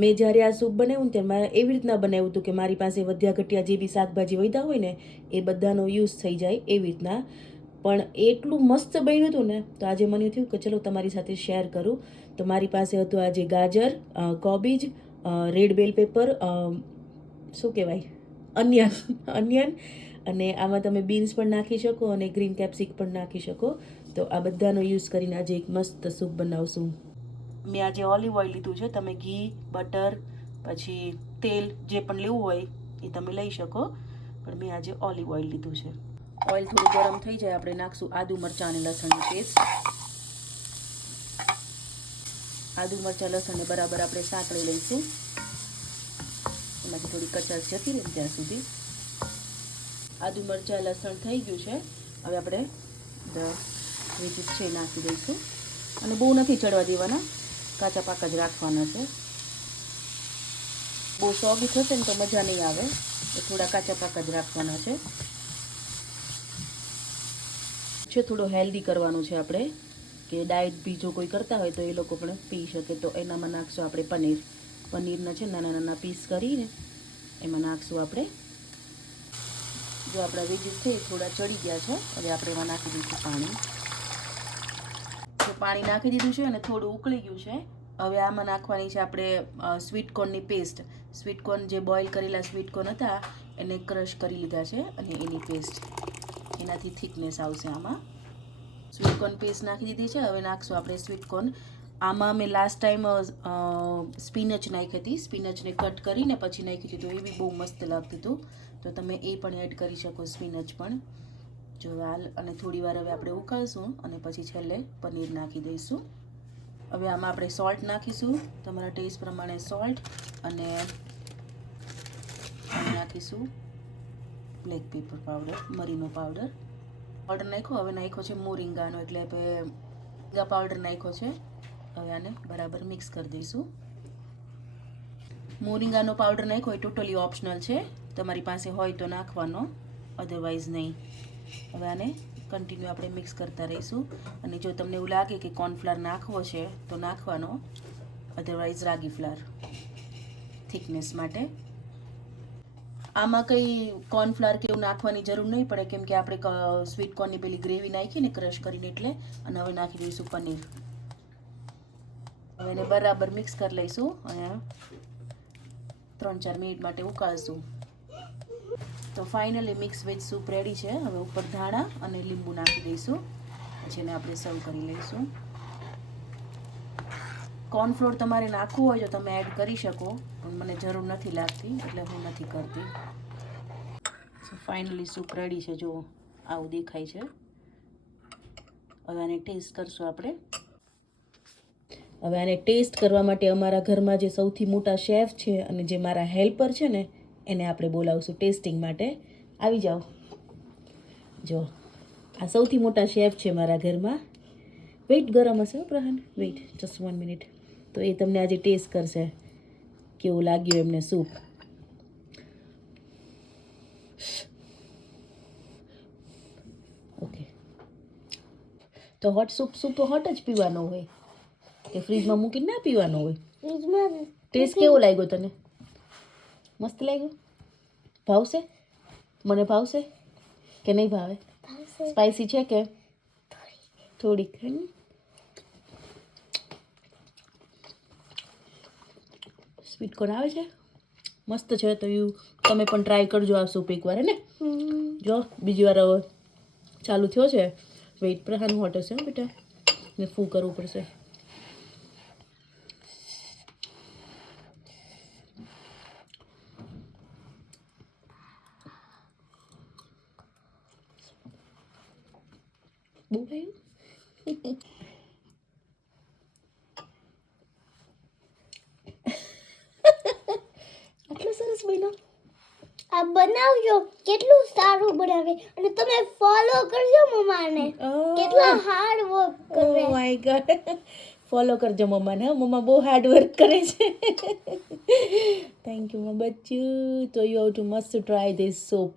મેં જ્યારે આ સૂપ બનાવ્યું ને ત્યારે મારે એવી રીતના બનાવ્યું હતું કે મારી પાસે વધ્યા ઘટ્યા જે બી શાકભાજી વધ્યા હોય ને એ બધાનો યુઝ થઈ જાય એવી રીતના. પણ એટલું મસ્ત બન્યું હતું ને તો આજે મને થયું કે ચલો તમારી સાથે શેર કરું. તો મારી પાસે હતું આજે ગાજર, કોબીજ, રેડ બેલ પેપર, શું કહેવાય, અનિયન, અને આમાં તમે બીન્સ પણ નાખી શકો અને ગ્રીન કેપ્સિક પણ નાખી શકો. તો આ બધાનો યુઝ કરીને આજે એક મસ્ત સૂપ બનાવશું. મેં આજે ઓલિવ ઓઇલ લીધું છે. તમે ઘી, બટર, પછી તેલ જે પણ લેવું હોય એ તમે લઈ શકો, પણ મેં આજે ઓલિવ ઓઇલ લીધું છે. ઓઇલ થોડું ગરમ થઈ જાય આપણે નાખશું આદુ મરચાં અને લસણની પેસ્ટ. આદુ મરચાં લસણને બરાબર આપણે સાંકળી લઈશું, એમાંથી થોડી કચાશ જતી રહે ત્યાં સુધી. આદુ મરચાં લસણ થઈ ગયું છે. હવે આપણે વેજીસ છે નાખી દઈશું, અને બહુ નથી ચડવા દેવાના, કાચા પાકા જ રાખવાના છે. બહુ સોગી થશે ને તો મજા નહીં આવે, એ થોડા કાચા પાકા જ રાખવાના છે. થોડો હેલ્ધી કરવાનું છે આપણે, કે ડાયટ બી જો કોઈ કરતા હોય તો એ લોકો પણ પી શકે. તો એનામાં નાખશું આપણે પનીરના છે નાના નાના પીસ કરીને એમાં નાખશું આપણે. જો આપણા વેજીસ છે એ થોડા ચડી ગયા છે, હવે આપણે એમાં નાખી દઈશું પાણી. તો પાણી નાખી દીધું છે અને થોડું ઉકળી ગયું છે. હવે આમાં નાખવાની છે આપણે સ્વીટકોર્નની પેસ્ટ. સ્વીટકોર્ન જે બોઇલ કરેલા સ્વીટકોર્ન હતા એને ક્રશ કરી લીધા છે અને એની પેસ્ટ, એનાથી થિકનેસ આવશે આમાં. સ્વીટકોર્ન પેસ્ટ નાખી દીધી છે. હવે નાખશું આપણે સ્વીટકોર્ન. આમાં મેં લાસ્ટ ટાઈમ સ્પિનચ નાખી હતી, સ્પિનચને કટ કરીને પછી નાખી હતી, તો એ બી બહુ મસ્ત લાગતું હતું. તો તમે એ પણ એડ કરી શકો, સ્પિનચ પણ. જો હાલ અને થોડી વાર હવે આપણે ઉકાળશું અને પછી છેલ્લે પનીર નાખી દઈશું. હવે આમાં આપણે સોલ્ટ નાખીશું, તમારા ટેસ્ટ પ્રમાણે સોલ્ટ, અને નાખીશું બ્લેક પેપર પાવડર, મરીનો પાવડર નાખ્યો. હવે નાખ્યો છે મોરિંગાનો, એટલે મોરિંગા પાવડર નાખ્યો છે. હવે આને બરાબર મિક્સ કરી દઈશું. મોરિંગાનો પાવડર નાખ્યો એ ટોટલી ઓપ્શનલ છે, તમારી પાસે હોય તો નાખવાનો, અધરવાઇઝ નહીં. હવે આને કન્ટિન્યુ આપણે મિક્સ કરતા રહીશું, અને જો તમને એવું લાગે કે કોર્નફ્લાવર નાખવો છે તો નાખવાનો, અધરવાઇઝ રાગી ફ્લાવર થિકનેસ માટે. આમાં કંઈ કોર્નફ્લાવર કે એવું નાખવાની જરૂર નહીં પડે, કેમ કે આપણે સ્વીટકોર્નની પેલી ગ્રેવી નાખીને ક્રશ કરીને એટલે. અને હવે નાખી દઈશું પનીર. હવે એને બરાબર મિક્સ કરી લઈશું અને 3-4 મિનિટ માટે ઉકાળશું. તો finally mix veg soup ready છે. હવે ઉપર ધાણા અને લીંબુ નાખી દઈશું, પછી એને આપણે સર્વ કરી લઈશું. કોર્નફ્લોર તમારે નાખવું હોય તો તમે એડ કરી શકો, પણ મને જરૂર નથી લાગતી એટલે હું નથી કરતી. ફાઇનલી સૂપ રેડી છે, જો આવું દેખાય છે. હવે આને ટેસ્ટ કરશું આપણે. હવે આને ટેસ્ટ કરવા માટે અમારા ઘરમાં જે સૌથી મોટા શેફ છે અને જે મારા હેલ્પર છે ને એને આપણે બોલાવશું ટેસ્ટિંગ માટે. આવી જાઓ. જો આ સૌથી મોટા શેફ છે મારા ઘરમાં. વેઇટ, ગરમ હશે પ્રહાન, વેઇટ જસ્ટ 1 મિનિટ. તો એ તમને આજે ટેસ્ટ કરશે કેવું લાગ્યું એમને સૂપ. ઓકે, તો હોટ સૂપ હોટ જ પીવાનો હોય કે ફ્રીજમાં મૂકીને ના પીવાનો હોય? ટેસ્ટ કેવો લાગ્યો તને? મસ્ત લાગ્યો? ભાવશે? મને ભાવશે કે નહીં ભાવે? સ્પાઈસી છે કે થોડીક? સ્વીટકોર્ન આવે છે, મસ્ત છે. તો તમે પણ ટ્રાય કરજો આ સૂપ એકવાર, હે ને? જો બીજી વાર ચાલુ થયો છે. વેઇટ, પ્રહાન હોટ હશે બેટા, ને ફૂ કરવું પડશે. બહુ ભાઈ આટલું સરસ બન્યું. આ બનાવજો, કેટલું સારું બનાવે, અને તમે ફોલો કરજો મમ્માને, કેટલા હાર્ડ વર્ક કરે. ઓ માય ગોડ, ફોલો કરજો મમ્માને. મમ્મા બહુ હાર્ડ વર્ક કરે છે. થેન્ક યુ માય બચ્ચું. તો you have to must try this soup.